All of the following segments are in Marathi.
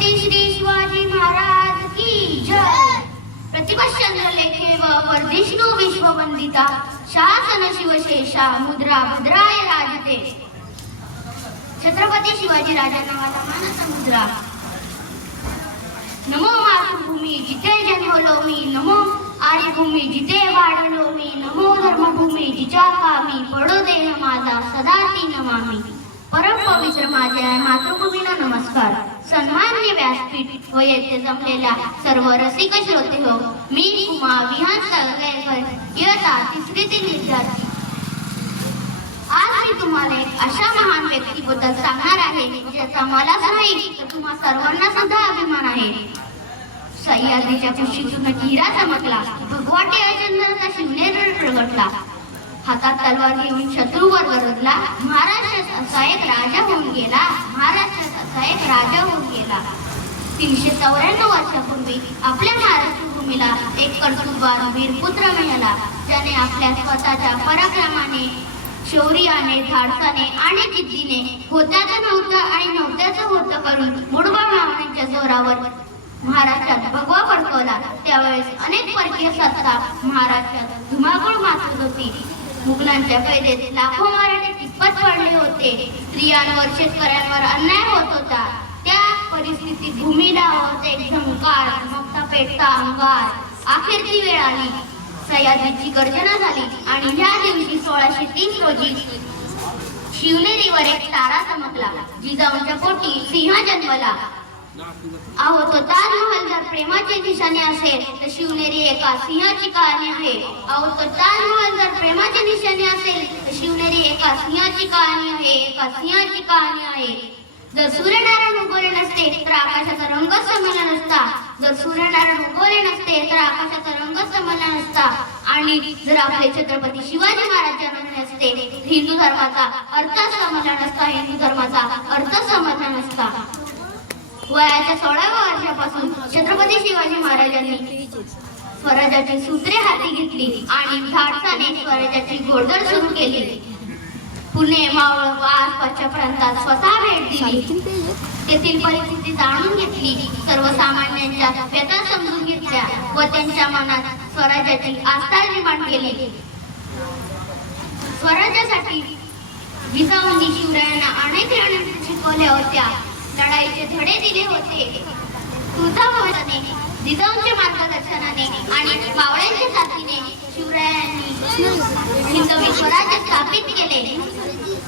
छत्रपती श्री शिवाजी महाराज की जय. प्रतिभाचंद्र लेखे व परदेशनो विश्ववंदिता शासन शिवशेषा मुद्रा मुद्राय राजते. छत्रपती शिवाजी राजांना माझा मानस मुद्रा. नमो मातृभूमी जिथे जन्मलो मी नमो आर्यभूमी जिथे वाढलो मी नमो धर्मभूमी जिच्या कामी पडो देह माझा सदा ती नमामी परम पवित्र माझ्या मातृभूमीला नमस्कार. सन्मान्य व्यासपीठ व येथे जमलेल्या सर्व रसिक श्रोते हो मी उमा विहान सगळेकर तिसरीतील विद्यार्थी. आज मी तुम्हाला एक अशा महान व्यक्तीबद्दल सांगणार आहे ज्याचा मला नाही तर तुम्हा सर्वांना सुद्धा अभिमान आहे. सह्याद्रीच्या कुशीतून हिरा चमकला भगवाटे अचंदरचा शिवनेर प्रगटला. हातात तलवार घेऊन शत्रूवर वरदला महाराष्ट्रात असा एक राजा होऊन गेला. महाराष्ट्रात असा एक राजा होऊन गेला. तीनशे चौऱ्याण्णव वर्षापूर्वी आपल्या महाराष्ट्र भूमीला एक कर्तृत्ववान वीरपुत्र मिळाला. ज्याने आपल्या स्वतःच्या पराक्रमाने शौर्याने धाडसाने आणि जिद्दीने होत्याचं नव्हतं आणि नव्हत्याचं होतं करून मुडबा मावण्याच्या जोरावर महाराष्ट्रात भगवा फडकवला. त्यावेळेस अनेक परकीय सत्ता महाराष्ट्रात धुमाकूळ माचत होती. मुघलांच्या कैदेत लाखो मराठी टिप्पत पडले होते. स्त्रियांवर शेतकऱ्यांवर अन्याय होत होता. त्या परिस्थितीत भूमीला होत एक झंकार मगता पेटता अंगार. अखेर ती वेळ आली. सह्याद्रीची गर्जना झाली आणि ह्या दिवशी सोळाशे तीस रोजी शिवनेरीवर एक तारा चमकला जिजाऊंच्या पोटी सिंह जन्मला. अहो तो ताजमहल जर प्रेमाच्या निशाणी असेल तर शिवनेरी एका सिंहाची कहाणी आहे. अहो तो ताजमहल जर प्रेमाच्या निशाणी असेल तर शिवनेरी एका सिंहाची कहाणी आहे. एका सिंहाची कहाणी आहे. जर सूर्यनारायण उगवले नसते तर आकाशाचा रंग समजला नसता. जर सूर्यनारायण उगवले नसते तर आकाशाचा रंग समजला नसता. आणि जर आपले छत्रपती शिवाजी महाराज जन्मले नसते हिंदू धर्माचा अर्थ समजला नसता हिंदू धर्माचा अर्थ समजला नसता. वयाच्या सोळाव्या वर्षापासून छत्रपती शिवाजी महाराजांनी स्वराज्याची सूत्रे हाती घेतली आणि भारताने स्वराज्याची घोडदळ सुरू केली. पुणे मावळ व आसपासच्या प्रांतात स्वतः भेट दिली. तेथील परिस्थिती जाणून घेतली. सर्वसामान्यांच्या व्यथा समजून घेतल्या व त्यांच्या मनात स्वराज्याची आस्था निर्माण केली. स्वराज्यासाठी जिजाऊंनी शिवरायांना अनेक रणनीती शिकवल्या होत्या. लढाईचे धडे दिले जिजाऊंच्या मार्गदर्शनाने आणि मावळ्यांच्या साथीने शिवरायांनी हिंदवी स्वराज्य स्थापित केले.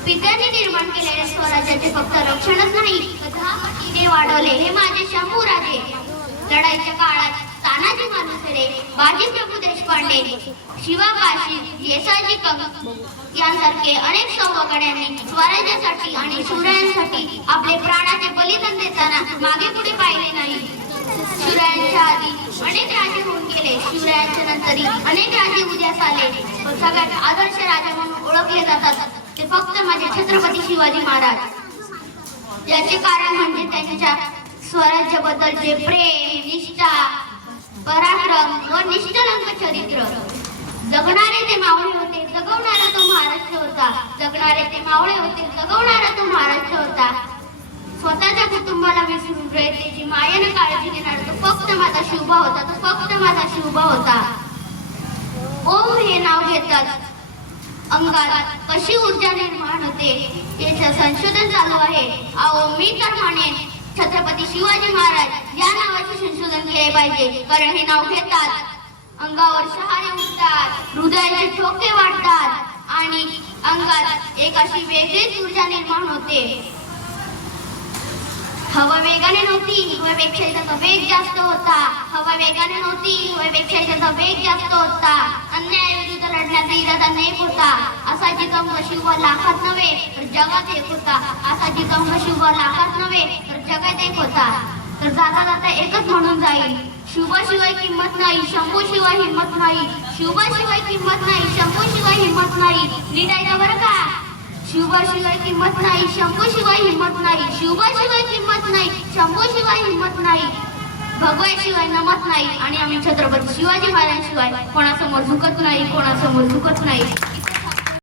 पित्याने निर्माण केलेल्या स्वराज्याचे फक्त रक्षणच नाही ते वाढवले हे माझे शंभू राजे. लढाईच्या काळात तानाजी मालुसरे बाजी प्रभू देशपांडे शिवा काशी येसाजी कंग यांसारखे अनेक सौवगड्यांनी स्वराज्यासाठी आणि शिवरायांसाठी आपले प्राणाचे बलिदान देताना मागे पुढे शिवरायांच्या आधी अनेक राजे होऊन गेले. शिवरायांच्या नंतरही अनेक राजे उद्यास आले पण सगळ्यात आदर्श राजा म्हणून ओळखले जातात. ते फक्त माझे छत्रपती शिवाजी महाराज. याचे कारण म्हणजे त्यांच्या स्वराज्याबद्दलचे प्रेम निष्ठा पराक्रम व निष्ठलंक चरित्र. जगणारे ते मावळे होते जगवणारा तो महाराष्ट्र होता. जगणारे ते मावळे होते जगवणारा तो महाराष्ट्र होता. स्वतःच्या कुटुंबाला विसरून रयतेची मायेने काळजी घेणार तो फक्त माझा शिवभा होता तो फक्त माझा शिवभा होता. ओम हे नाव घेतात. अंगात कशी ऊर्जा निर्माण होते याचं संशोधन चालू आहे. अहो मी तर म्हणेन छत्रपती शिवाजी महाराज या नावाचे संशोधन केले पाहिजे. कारण हे नाव घेतात. अंगावर शहारे उठतात हृदयाचे ठोके वाढतात आणि अंगात एक अशी वेगळीच ऊर्जा निर्माण होते. हवा वेगाने नव्हती हवेपेक्षा त्याचा वेग जास्त होता. हवा वेगाने नव्हती हवेपेक्षा त्याचा वेग जास्त होता. अन्यायाविरुद्ध लढण्याचा इरादा नेक होता. असा जिजाऊंचा शिव लाखात नव्हे तर जगात एक होता. असा जिजाऊंचा शिव लाखात नव्हे तर जगात एक होता. तर जाता जाता एकच म्हणून जाईल. शिवाशिवाय किंमत नाही शंभू शिवाय हिंमत नाही. शिवाशिवाय किंमत नाही शंभू शिवाय हिंमत नाही. नीट बरं का? शिवाशिवाय किंमत नाही शंभू शिवाय हिंमत नाही शिवाशिवाय किंमत नाही शंभू शिवाय हिंमत नाही भगवाशिवाय नमत नाही. आणि आम्ही छत्रपती शिवाजी महाराजांशिवाय कोणासमोर झुकत नाही कोणासमोर झुकत नाही.